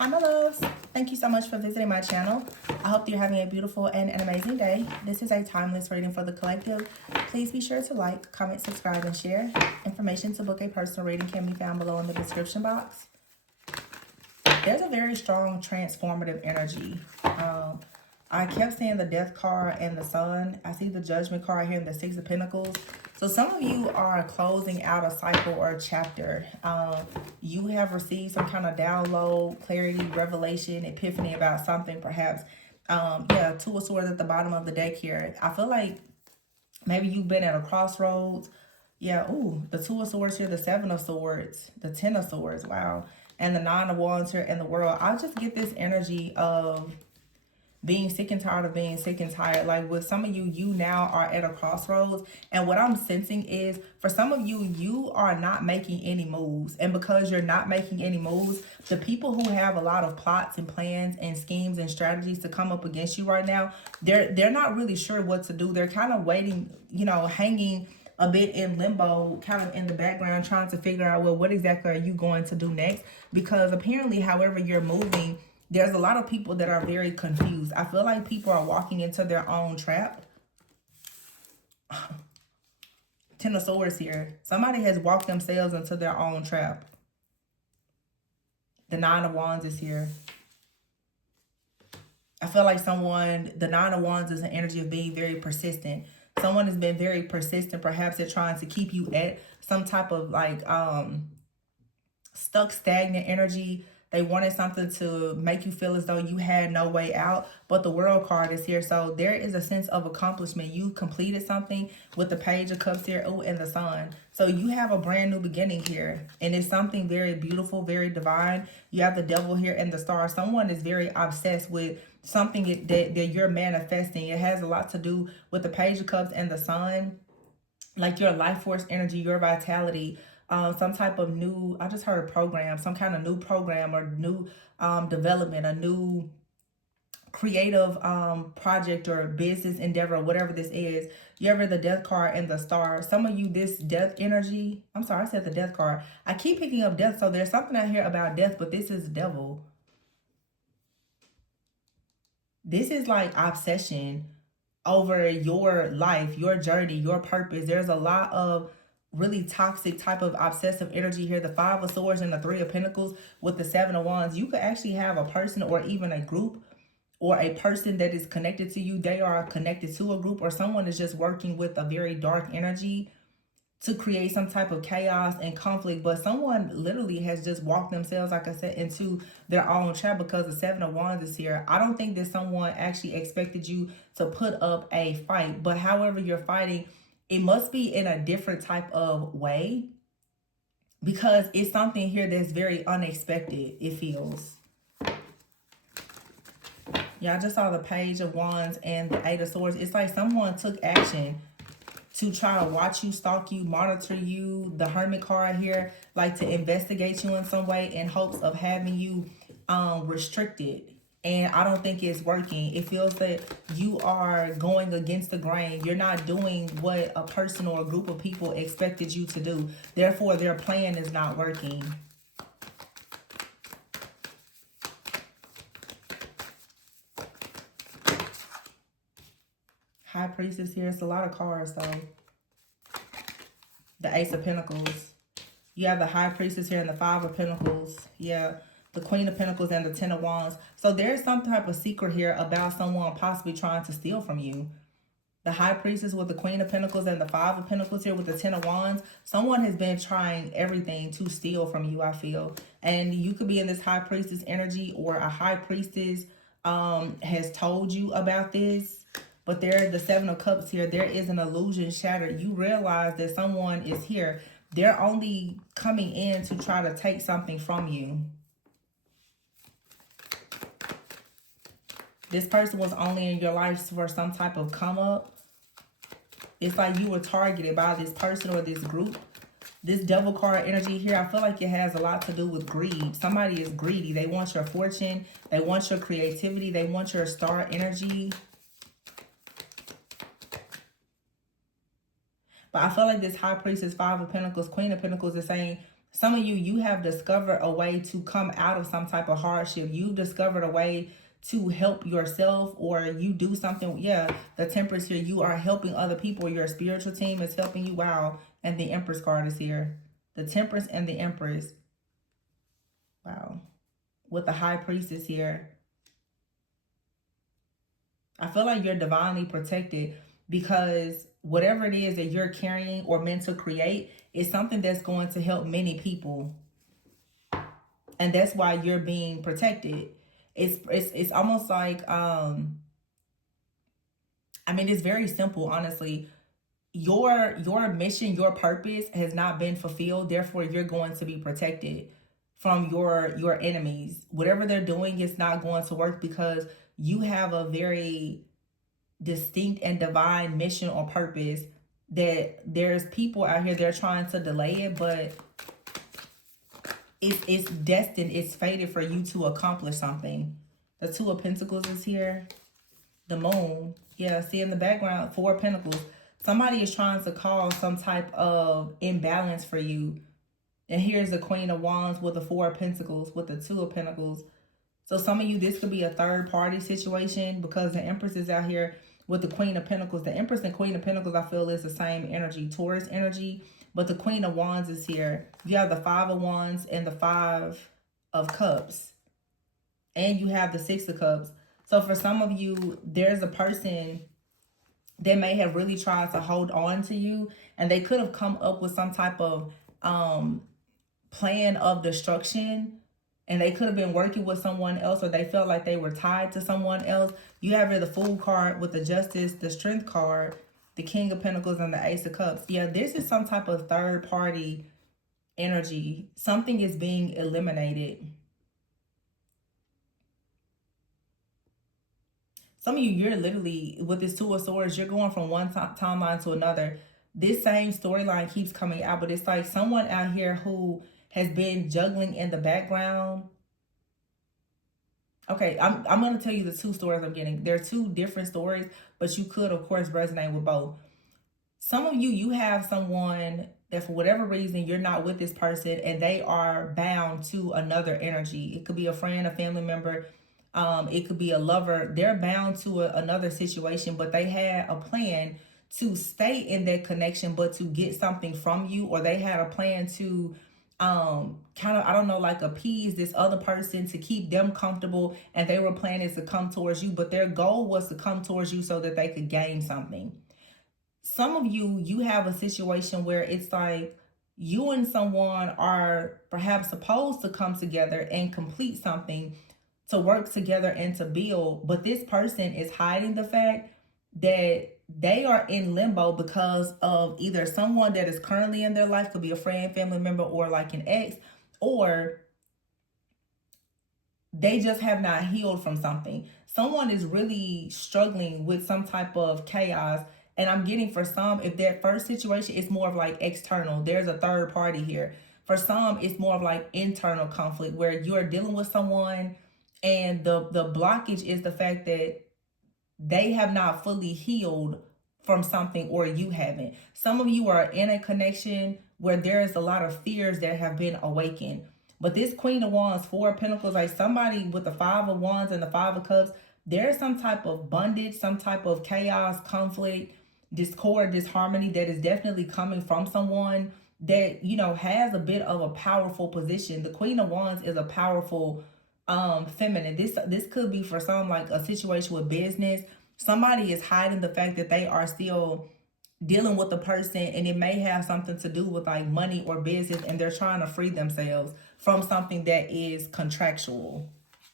Hi my loves, thank you so much for visiting my channel. I hope you're having a beautiful and an amazing day. This is a timeless reading for the collective. Please be sure to like, comment, subscribe, and share. Information to book a personal reading can be found below in the description box. There's a very strong transformative energy. I kept seeing the death card and the sun. I see the judgment card here and the six of pentacles. So some of you are closing out a cycle or a chapter. You have received some kind of download, clarity, revelation, epiphany about something perhaps. Yeah, two of swords at the bottom of the deck here. I feel like maybe you've been at a crossroads. Yeah, ooh, the two of swords here, the seven of swords, the 10 of swords, wow. And the nine of wands here in the world. I just get this energy of being sick and tired of being sick and tired. Like with some of you, you now are at a crossroads. And what I'm sensing is for some of you, you are not making any moves. And because you're not making any moves, the people who have a lot of plots and plans and schemes and strategies to come up against you right now, they're not really sure what to do. They're kind of waiting, you know, hanging a bit in limbo, kind of in the background, trying to figure out, well, what exactly are you going to do next? Because apparently, however you're moving, there's a lot of people that are very confused. I feel like people are walking into their own trap. Ten of Swords here. Somebody has walked themselves into their own trap. The Nine of Wands is here. I feel like the Nine of Wands is an energy of being very persistent. Someone has been very persistent. Perhaps they're trying to keep you at some type of like stuck, stagnant energy. They wanted something to make you feel as though you had no way out, but the World card is here. So there is a sense of accomplishment. You completed something with the Page of Cups here, oh, and the Sun. So you have a brand new beginning here, and it's something very beautiful, very divine. You have the Devil here and the Star. Someone is very obsessed with something that you're manifesting. It has a lot to do with the Page of Cups and the Sun, like your life force energy, your vitality. Some type of new, I just heard program, some kind of new program or new development, a new creative project or business endeavor, or whatever this is. You ever the Death card and the Star. Some of you, this death energy, I'm sorry, I said the Death card. I keep picking up death, so there's something out here about death, but this is Devil. This is like obsession over your life, your journey, your purpose. There's a lot of really toxic type of obsessive energy here. The Five of Swords and the Three of Pentacles with the Seven of Wands. You could actually have a person or even a group or a person that is connected to you. They are connected to a group, or someone is just working with a very dark energy to create some type of chaos and conflict. But someone literally has just walked themselves, like I said, into their own trap because the Seven of Wands is here. I don't think that someone actually expected you to put up a fight, but however you're fighting, it must be in a different type of way, because it's something here that's very unexpected, it feels. Yeah, I just saw the Page of Wands and the Eight of Swords. It's like someone took action to try to watch you, stalk you, monitor you. The Hermit card here, like to investigate you in some way in hopes of having you restricted. And I don't think it's working. It feels that you are going against the grain. You're not doing what a person or a group of people expected you to do. Therefore, their plan is not working. High Priestess here. It's a lot of cards, though. The Ace of Pentacles. You have the High Priestess here and the Five of Pentacles. Yeah. The Queen of Pentacles and the Ten of Wands. So there's some type of secret here about someone possibly trying to steal from you. The High Priestess with the Queen of Pentacles and the Five of Pentacles here with the Ten of Wands. Someone has been trying everything to steal from you, I feel. And you could be in this High Priestess energy, or a High Priestess has told you about this. But there, the Seven of Cups here, there is an illusion shattered. You realize that someone is here. They're only coming in to try to take something from you. This person was only in your life for some type of come up. It's like you were targeted by this person or this group. This Devil card energy here, I feel like it has a lot to do with greed. Somebody is greedy. They want your fortune. They want your creativity. They want your star energy. But I feel like this High Priestess, Five of Pentacles, Queen of Pentacles is saying, Some of you, you have discovered a way to come out of some type of hardship. You've discovered a way to help yourself, or you do something. Yeah, the Temperance here. You are helping other people. Your spiritual team is helping you. Wow. And the Empress card is here. The Temperance and the Empress. Wow. With the High Priestess here. I feel like you're divinely protected, because whatever it is that you're carrying or meant to create is something that's going to help many people. And that's why you're being protected. It's almost like I mean, it's very simple, honestly. Your mission, your purpose has not been fulfilled, therefore you're going to be protected from your enemies. Whatever they're doing is not going to work, because you have a very distinct and divine mission or purpose that there's people out here, they're trying to delay it, but it's destined, it's fated for you to accomplish something. The Two of Pentacles is here. The Moon. Yeah, see in the background, Four of Pentacles. Somebody is trying to cause some type of imbalance for you. And here's the Queen of Wands with the Four of Pentacles, with the Two of Pentacles. So some of you, this could be a third party situation, because the Empress is out here with the Queen of Pentacles. The Empress and Queen of Pentacles, I feel, is the same energy, Taurus energy. But the Queen of Wands is here. You have the Five of Wands and the Five of Cups. And you have the Six of Cups. So for some of you, there's a person that may have really tried to hold on to you, and they could have come up with some type of plan of destruction, and they could have been working with someone else, or they felt like they were tied to someone else. You have here the Fool card with the Justice, the Strength card, the King of Pentacles, and the Ace of Cups. Yeah, this is some type of third party energy. Something is being eliminated. Some of you, you're literally, with this Two of Swords, you're going from one timeline to another. This same storyline keeps coming out, but it's like someone out here who has been juggling in the background. Okay, I'm going to tell you the two stories I'm getting. They're two different stories, but you could, of course, resonate with both. Some of you, you have someone that for whatever reason, you're not with this person, and they are bound to another energy. It could be a friend, a family member. It could be a lover. They're bound to another situation, but they had a plan to stay in that connection, but to get something from you, or they had a plan to kind of, I don't know, like appease this other person to keep them comfortable, and they were planning to come towards you, but their goal was to come towards you so that they could gain something. Some of you, you have a situation where it's like you and someone are perhaps supposed to come together and complete something, to work together and to build, but this person is hiding the fact that they are in limbo because of either someone that is currently in their life, could be a friend, family member, or like an ex, or they just have not healed from something. Someone is really struggling with some type of chaos. And I'm getting, for some, if that first situation is more of like external, there's a third party here. For some, it's more of like internal conflict, where you're dealing with someone, and the blockage is the fact that they have not fully healed from something, or you haven't. Some of you are in a connection where there is a lot of fears that have been awakened. But this Queen of Wands, Four of Pentacles, like somebody with the Five of Wands and the Five of Cups, there's some type of bondage, some type of chaos, conflict, discord, disharmony that is definitely coming from someone that, you know, has a bit of a powerful position. The Queen of Wands is a powerful feminine. This could be for some like a situation with business. Somebody is hiding the fact that they are still dealing with the person, and it may have something to do with like money or business, and they're trying to free themselves from something that is contractual.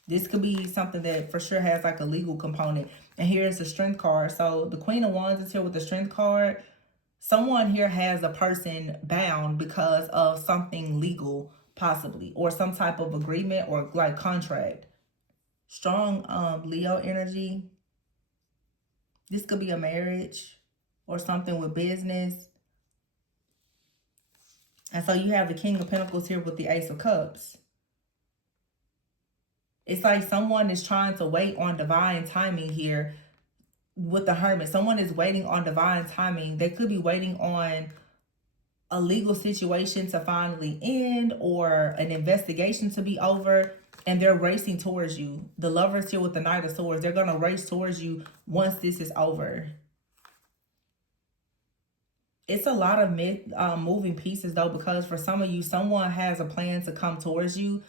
This could be something that for sure has like a legal component. And here's the Strength card. So the Queen of Wands is here with the Strength card. Someone here has a person bound because of something legal, possibly, or some type of agreement or like contract. Strong Leo energy. This could be a marriage or something with business. And so you have the King of Pentacles here with the Ace of Cups. It's like someone is trying to wait on divine timing here with the Hermit. Someone is waiting on divine timing. They could be waiting on a legal situation to finally end or an investigation to be over, and they're racing towards you. The Lovers here with the Knight of Swords, they're going to race towards you once this is over. It's a lot of moving pieces though, because for some of you, someone has a plan to come towards you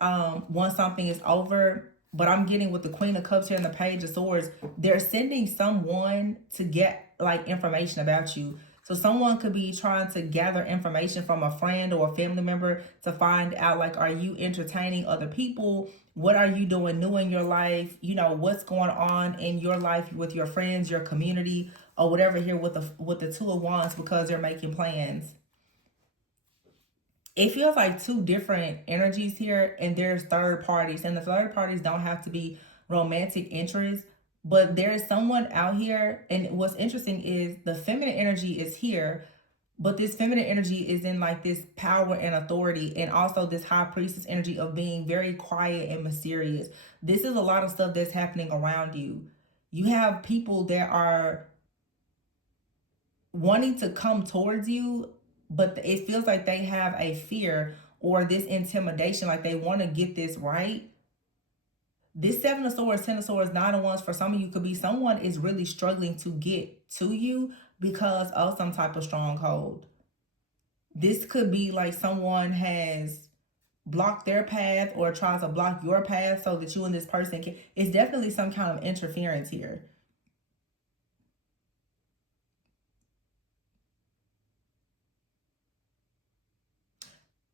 once something is over. But I'm getting with the Queen of Cups here and the Page of Swords, they're sending someone to get like information about you. So someone could be trying to gather information from a friend or a family member to find out, like, are you entertaining other people? What are you doing new in your life? You know, what's going on in your life with your friends, your community, or whatever here with the Two of Wands, because they're making plans. It feels like two different energies here, and there's third parties, and the third parties don't have to be romantic interests, but there is someone out here. And what's interesting is the feminine energy is here, but this feminine energy is in like this power and authority, and also this high priestess energy of being very quiet and mysterious. This is a lot of stuff that's happening around you. You have people that are wanting to come towards you, but it feels like they have a fear or this intimidation, like they want to get this right. This Seven of Swords, Ten of Swords, Nine of Wands, for some of you could be someone is really struggling to get to you because of some type of stronghold. This could be like someone has blocked their path or tries to block your path so that you and this person can. It's definitely some kind of interference here.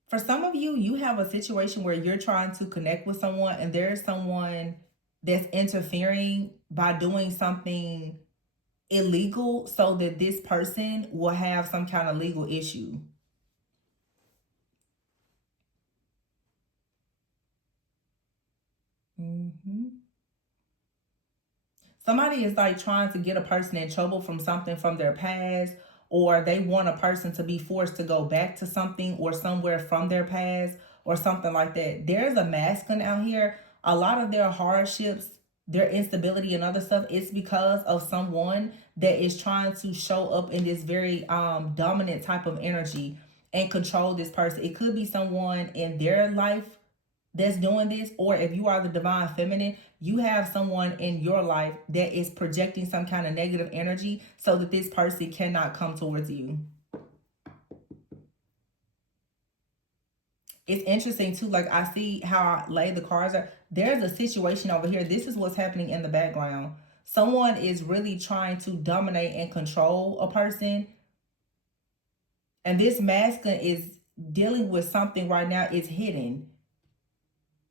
For some of you, you have a situation where you're trying to connect with someone and there's someone that's interfering by doing something illegal so that this person will have some kind of legal issue. Somebody is like trying to get a person in trouble from something from their past, or they want a person to be forced to go back to something or somewhere from their past or something like that. There's a masculine out here. A lot of their hardships, their instability and other stuff, it's because of someone that is trying to show up in this very dominant type of energy and control this person. It could be someone in their life that's doing this, or if you are the divine feminine, you have someone in your life that is projecting some kind of negative energy so that this person cannot come towards you. It's interesting too, like I see how I lay the cards are. There's a situation over here. This is what's happening in the background. Someone is really trying to dominate and control a person, and this masculine is dealing with something right now. It's hidden.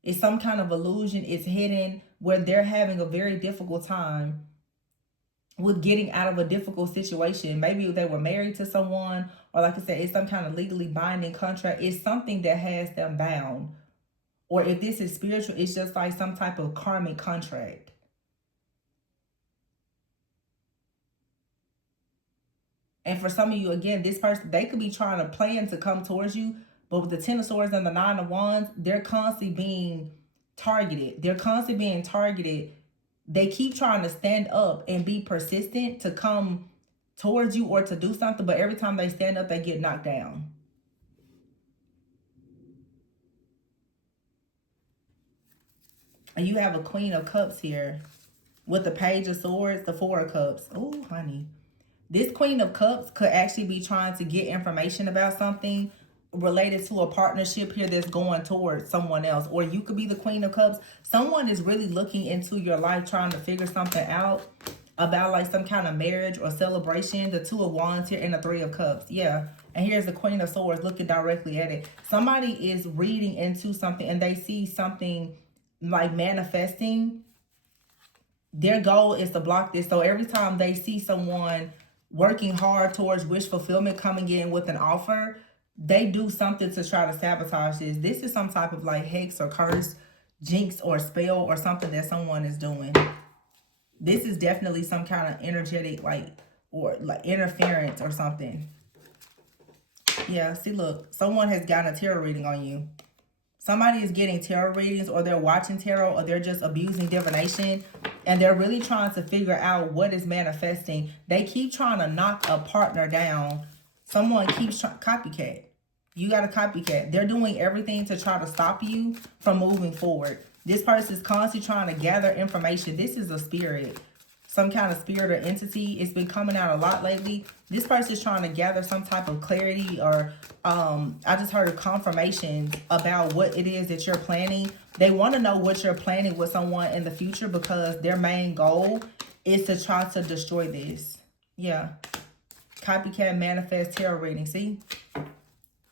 It's some kind of illusion. It's hidden, where they're having a very difficult time with getting out of a difficult situation. Maybe they were married to someone, or like I said, it's some kind of legally binding contract. It's something that has them bound. Or if this is spiritual, it's just like some type of karmic contract. And for some of you, again, this person, they could be trying to plan to come towards you, but with the Ten of Swords and the Nine of Wands, they're constantly being targeted. They're constantly being targeted. They keep trying to stand up and be persistent to come towards you or to do something, but every time they stand up, they get knocked down. And you have a Queen of Cups here with the Page of Swords, the Four of Cups. Oh, honey. This Queen of Cups could actually be trying to get information about something related to a partnership here that's going towards someone else. Or you could be the Queen of Cups. Someone is really looking into your life, trying to figure something out about like some kind of marriage or celebration. The Two of Wands here and the Three of Cups. Yeah. And here's the Queen of Swords looking directly at it. Somebody is reading into something and they see something like manifesting. Their goal is to block this. So every time they see someone working hard towards wish fulfillment, coming in with an offer, they do something to try to sabotage this. This is some type of like hex or curse, jinx or spell or something that someone is doing. This is definitely some kind of energetic or interference or something. Yeah, see, look, someone has gotten a tarot reading on you. Somebody is getting tarot readings, or they're watching tarot, or they're just abusing divination, and they're really trying to figure out what is manifesting. They keep trying to knock a partner down Someone keeps copycat. You got a copycat. They're doing everything to try to stop you from moving forward. This person is constantly trying to gather information. This is a spirit. Some kind of spirit or entity. It's been coming out a lot lately. This person is trying to gather some type of clarity, or I just heard confirmations about what it is that you're planning. They want to know what you're planning with someone in the future, because their main goal is to try to destroy this. Yeah. Copycat manifest tarot reading. See?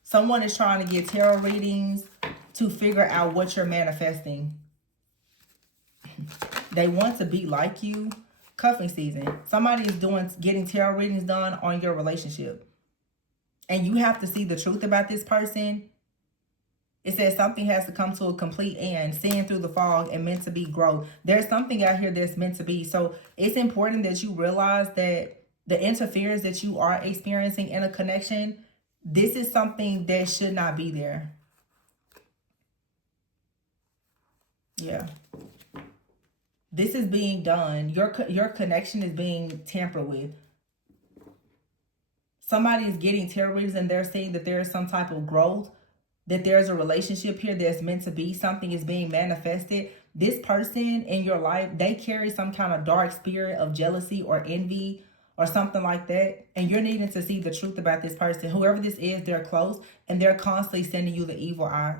Someone is trying to get tarot readings to figure out what you're manifesting. They want to be like you. Cuffing season. Somebody is getting tarot readings done on your relationship. And you have to see the truth about this person. It says something has to come to a complete end. Seeing through the fog and meant to be growth. There's something out here that's meant to be. So it's important that you realize that the interference that you are experiencing in a connection, this is something that should not be there. Yeah. This is being done. Your connection is being tampered with. Somebody is getting tarot readings and they're saying that there is some type of growth, that there's a relationship here that's meant to be. Something is being manifested. This person in your life, they carry some kind of dark spirit of jealousy or envy or something like that. And you're needing to see the truth about this person. Whoever this is, they're close and they're constantly sending you the evil eye.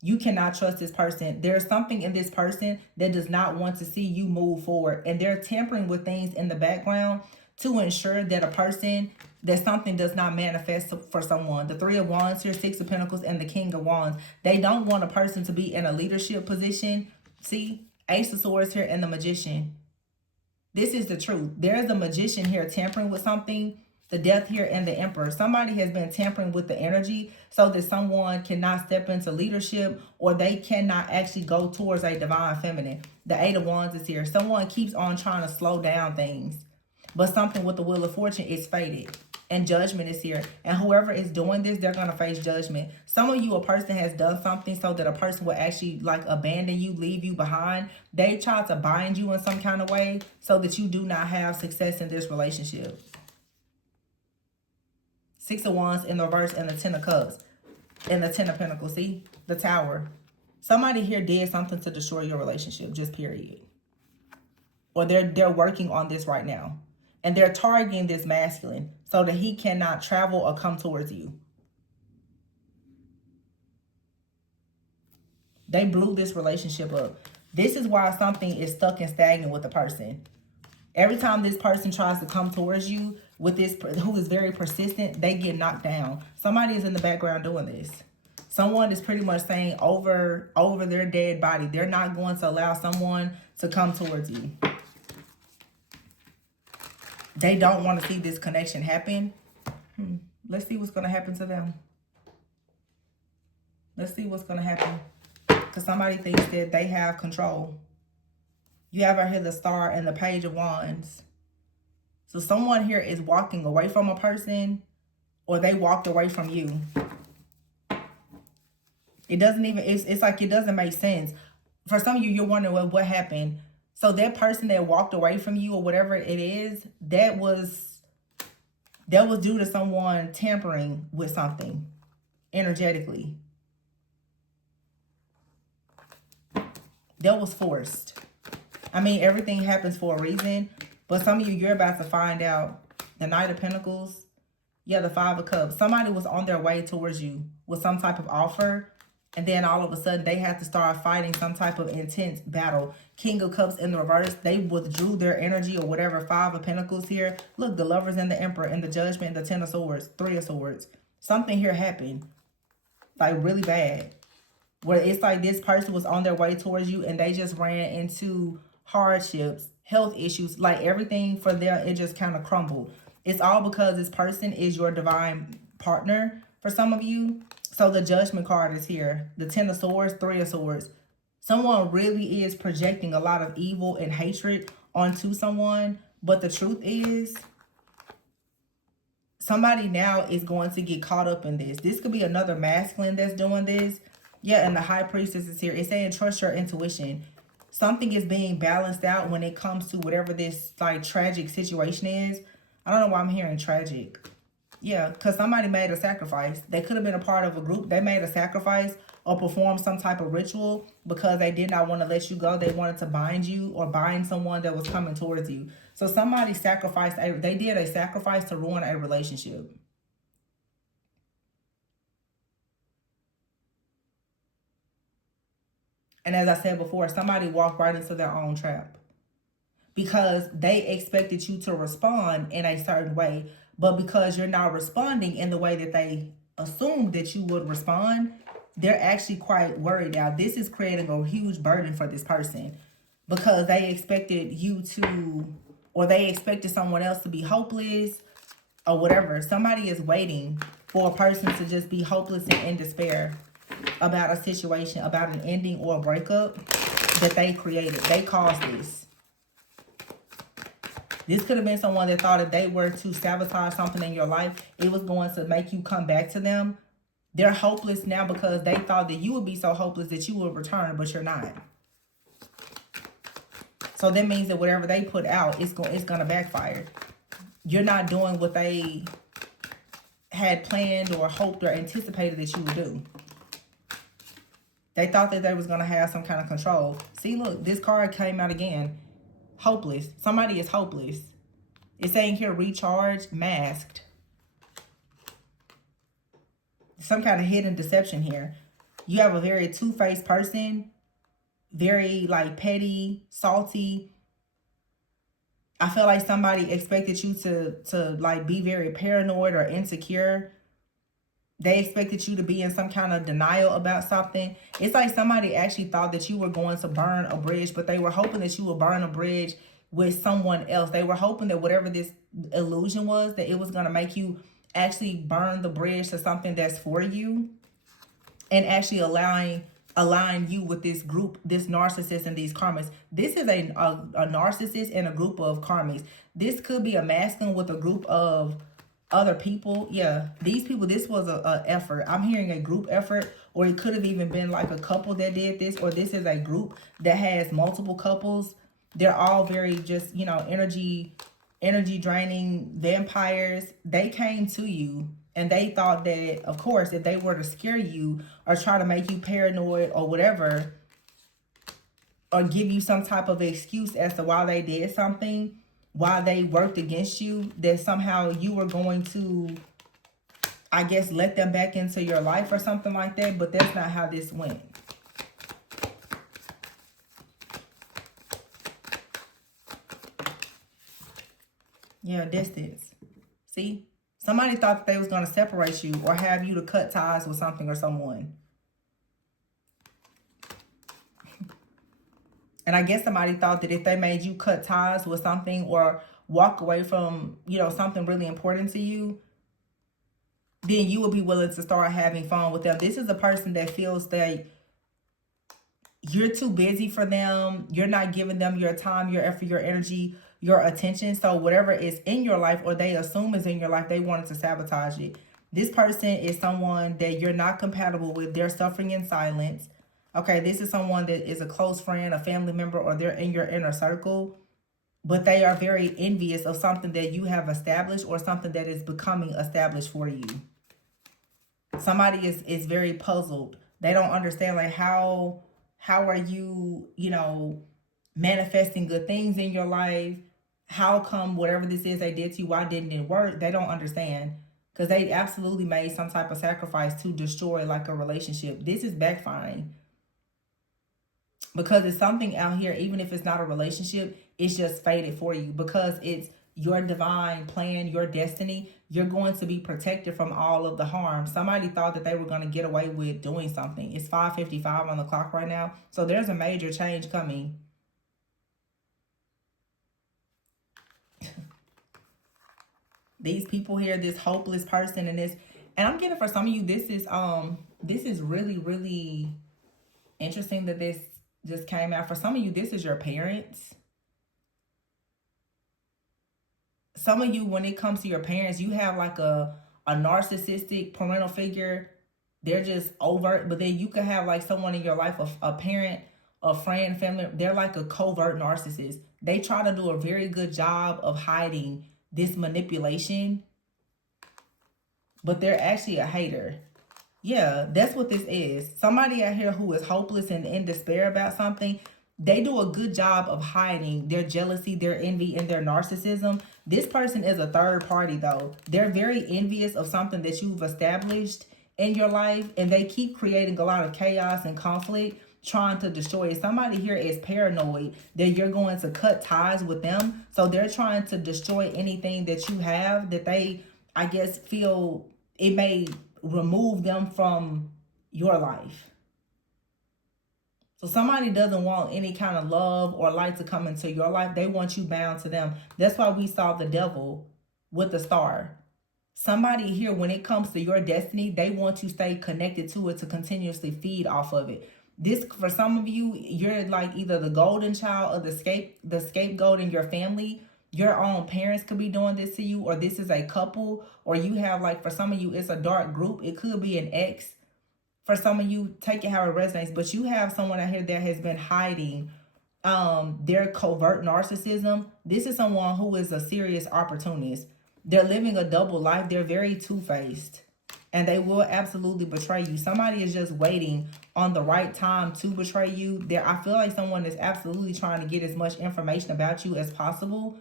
You cannot trust this person. There's something in this person that does not want to see you move forward. And they're tampering with things in the background to ensure that something does not manifest for someone. The Three of Wands here, Six of Pentacles, and the King of Wands. They don't want a person to be in a leadership position. See, Ace of Swords here and the Magician. This is the truth. There's a magician here tampering with something. The Death here and the Emperor. Somebody has been tampering with the energy so that someone cannot step into leadership, or they cannot actually go towards a divine feminine. The Eight of Wands is here. Someone keeps on trying to slow down things, but something with the Wheel of Fortune is fated. And Judgment is here. And whoever is doing this, they're going to face judgment. Some of you, a person has done something so that a person will actually like abandon you, leave you behind. They try to bind you in some kind of way so that you do not have success in this relationship. Six of Wands in the reverse and the Ten of Cups and the Ten of Pentacles. See? The Tower. Somebody here did something to destroy your relationship, just period. Or they're working on this right now. And they're targeting this masculine so that he cannot travel or come towards you. They blew this relationship up. This is why something is stuck and stagnant with a person. Every time this person tries to come towards you with this, who is very persistent, they get knocked down. Somebody is in the background doing this. Someone is pretty much saying over their dead body. They're not going to allow someone to come towards you. They don't want to see this connection happen. Let's see what's going to happen to them. Let's see what's going to happen. Because somebody thinks that they have control. You have right here the Star and the Page of Wands. So someone here is walking away from a person, or they walked away from you. It doesn't even, it's like it doesn't make sense. For some of you, you're wondering, well, what happened? So that person that walked away from you, or whatever it is, that was due to someone tampering with something energetically. That was forced. I mean, everything happens for a reason. But some of you, you're about to find out. The Knight of Pentacles. Yeah, the Five of Cups. Somebody was on their way towards you with some type of offer. And then all of a sudden, they had to start fighting some type of intense battle. King of Cups in the reverse. They withdrew their energy or whatever. Five of Pentacles here. Look, the Lovers and the Emperor and the Judgment and the Ten of Swords. Three of Swords. Something here happened. Like really bad. Where it's like this person was on their way towards you and they just ran into hardships, health issues, like everything for them, it just kind of crumbled. It's all because this person is your divine partner for some of you. So the Judgment card is here. The Ten of Swords, Three of Swords. Someone really is projecting a lot of evil and hatred onto someone. But the truth is, somebody now is going to get caught up in this. This could be another masculine that's doing this. Yeah, and the High Priestess is here. It's saying trust your intuition. Something is being balanced out when it comes to whatever this like tragic situation is. I don't know why I'm hearing tragic. Yeah, because somebody made a sacrifice. They could have been a part of a group. They made a sacrifice or performed some type of ritual because they did not want to let you go. They wanted to bind you or bind someone that was coming towards you. So somebody sacrificed, they did a sacrifice to ruin a relationship. And as I said before, somebody walked right into their own trap because they expected you to respond in a certain way. But because you're not responding in the way that they assumed that you would respond, they're actually quite worried now. This is creating a huge burden for this person because they expected you to, or they expected someone else to be hopeless or whatever. Somebody is waiting for a person to just be hopeless and in despair about a situation, about an ending or a breakup that they created. They caused this. This could have been someone that thought if they were to sabotage something in your life, it was going to make you come back to them. They're hopeless now because they thought that you would be so hopeless that you would return, but you're not. So that means that whatever they put out, it's going to backfire. You're not doing what they had planned or hoped or anticipated that you would do. They thought that they was going to have some kind of control. See, look, this card came out again. Hopeless. Somebody is hopeless. It's saying here, recharged, masked. Some kind of hidden deception here. You have a very two-faced person. Very, like, petty, salty. I feel like somebody expected you to like, be very paranoid or insecure. They expected you to be in some kind of denial about something. It's like somebody actually thought that you were going to burn a bridge, but they were hoping that you would burn a bridge with someone else. They were hoping that whatever this illusion was, that it was going to make you actually burn the bridge to something that's for you and actually align you with this group, this narcissist and these karmics. This is a narcissist and a group of karmics. This could be a masculine with a group of other people. Yeah, these people, this was a effort. I'm hearing a group effort, or it could have even been like a couple that did this, or this is a group that has multiple couples. They're all very just, you know, energy draining vampires. They came to you and they thought that, of course, if they were to scare you or try to make you paranoid or whatever, or give you some type of excuse as to why they did something, why they worked against you, that somehow you were going to, I guess, let them back into your life or something like that. But that's not how this went. Yeah, distance. See? Somebody thought that they was going to separate you or have you to cut ties with something or someone. And I guess somebody thought that if they made you cut ties with something or walk away from, you know, something really important to you, then you would be willing to start having fun with them. This is a person that feels that you're too busy for them. You're not giving them your time, your effort, your energy, your attention. So whatever is in your life or they assume is in your life, they wanted to sabotage it. This person is someone that you're not compatible with. They're suffering in silence. Okay, this is someone that is a close friend, a family member, or they're in your inner circle. But they are very envious of something that you have established or something that is becoming established for you. Somebody is very puzzled. They don't understand, like, how are you, you know, manifesting good things in your life? How come whatever this is they did to you, why didn't it work? They don't understand because they absolutely made some type of sacrifice to destroy like a relationship. This is backfiring because it's something out here, even if it's not a relationship, it's just fated for you because it's your divine plan, your destiny. You're going to be protected from all of the harm. Somebody thought that they were going to get away with doing something. It's 5:55 on the clock right now. So there's a major change coming. These people here, this hopeless person and this, and I'm getting for some of you, this is really, really interesting that this just came out. For some of you, this is your parents. Some of you, when it comes to your parents, you have like a narcissistic parental figure. They're just overt, but then you could have like someone in your life, a parent, a friend, family. They're like a covert narcissist. They try to do a very good job of hiding this manipulation. but they're actually a hater. Yeah, that's what this is. Somebody out here who is hopeless and in despair about something. They do a good job of hiding their jealousy, their envy, and their narcissism. This person is a third party, though. They're very envious of something that you've established in your life, and they keep creating a lot of chaos and conflict, trying to destroy it. Somebody here is paranoid that you're going to cut ties with them. So they're trying to destroy anything that you have that they, I guess, feel it may remove them from your life. So somebody doesn't want any kind of love or light to come into your life. They want you bound to them. That's why we saw the devil with the star. Somebody here, when it comes to your destiny, they want you to stay connected to it, to continuously feed off of it. This, for some of you, you're like either the golden child or the scapegoat in your family. Your own parents could be doing this to you, or this is a couple, or you have, like, for some of you, it's a dark group. It could be an ex. For some of you, take it how it resonates, but you have someone out here that has been hiding their covert narcissism. This is someone who is a serious opportunist. They're living a double life. They're very two-faced, and they will absolutely betray you. Somebody is just waiting on the right time to betray you. I feel like someone is absolutely trying to get as much information about you as possible.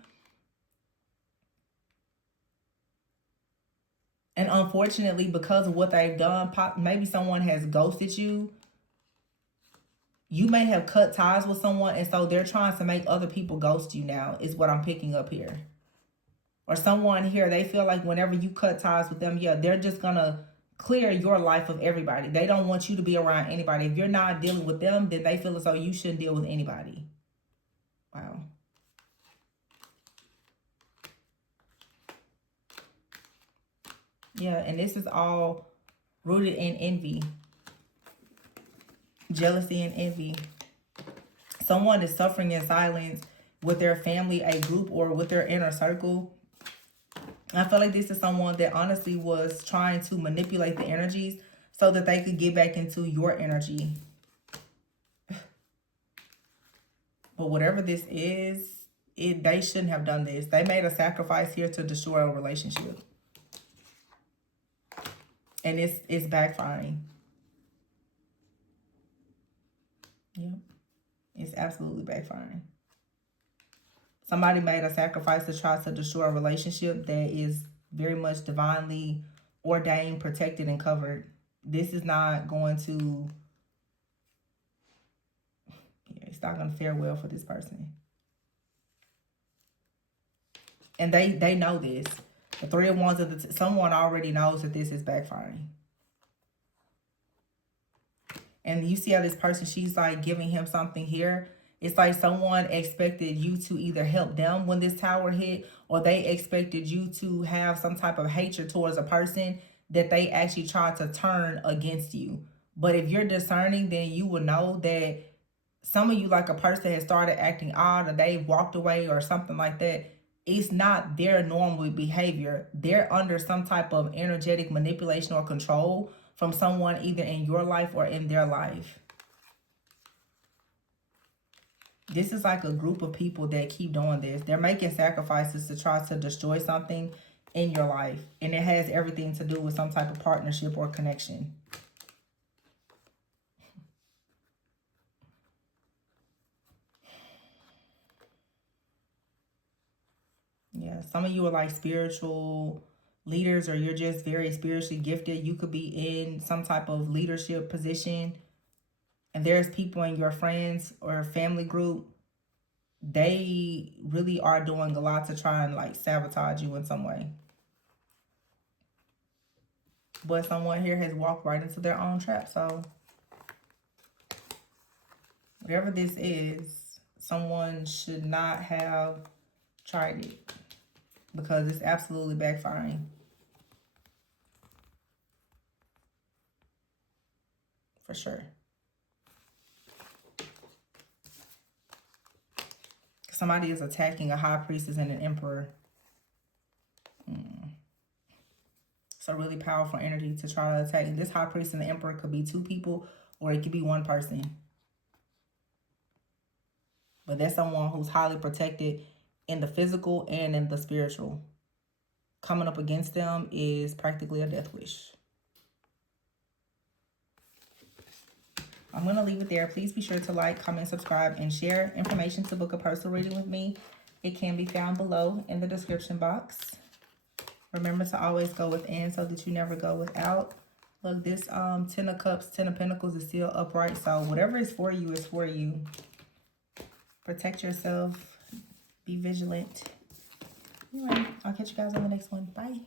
And unfortunately, because of what they've done, maybe someone has ghosted you. You may have cut ties with someone, and so they're trying to make other people ghost you now, is what I'm picking up here. Or someone here, they feel like whenever you cut ties with them, yeah, they're just going to clear your life of everybody. They don't want you to be around anybody. If you're not dealing with them, then they feel as though you shouldn't deal with anybody. Wow. Yeah, and this is all rooted in envy. Jealousy and envy. Someone is suffering in silence with their family, a group, or with their inner circle. I feel like this is someone that honestly was trying to manipulate the energies so that they could get back into your energy. But whatever this is, they shouldn't have done this. They made a sacrifice here to destroy a relationship. And it's backfiring. Yep. It's absolutely backfiring. Somebody made a sacrifice to try to destroy a relationship that is very much divinely ordained, protected, and covered. This is not going to, it's not going to fare well for this person. And they know this. The Three of Wands, someone already knows that this is backfiring. And you see how this person, she's like giving him something here. It's like someone expected you to either help them when this tower hit, or they expected you to have some type of hatred towards a person that they actually tried to turn against you. But if you're discerning, then you will know that some of you, like a person has started acting odd, or they've walked away or something like that. It's not their normal behavior. They're under some type of energetic manipulation or control from someone either in your life or in their life. This is like a group of people that keep doing this. They're making sacrifices to try to destroy something in your life. And it has everything to do with some type of partnership or connection. Yeah, some of you are like spiritual leaders, or you're just very spiritually gifted. You could be in some type of leadership position. And there's people in your friends or family group, they really are doing a lot to try and like sabotage you in some way. But someone here has walked right into their own trap. So whatever this is, someone should not have tried it, because it's absolutely backfiring. For sure. Somebody is attacking a high priestess and an emperor. It's a really powerful energy to try to attack. This high priest and the emperor could be two people, or it could be one person. But that's someone who's highly protected in the physical and in the spiritual. coming up against them is practically a death wish. I'm going to leave it there. Please be sure to like, comment, subscribe, and share. Information to book a personal reading with me, it can be found below in the description box. Remember to always go within so that you never go without. Look, this 10 of Cups, 10 of Pentacles is still upright. So whatever is for you is for you. Protect yourself. Be vigilant. Anyway, I'll catch you guys on the next one. Bye.